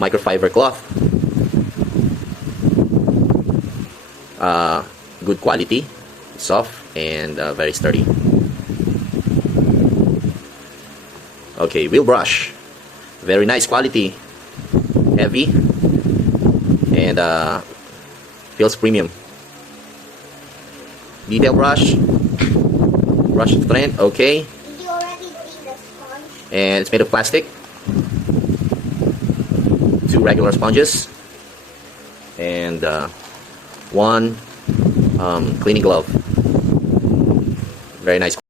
microfiber cloth. Good quality, soft, and very sturdy. Okay, wheel brush, very nice quality, heavy, and feels premium. Detail brush, brush strength, okay. Did you already clean the sponge? And it's made of plastic. 2 regular sponges, and 1 cleaning glove. Very nice.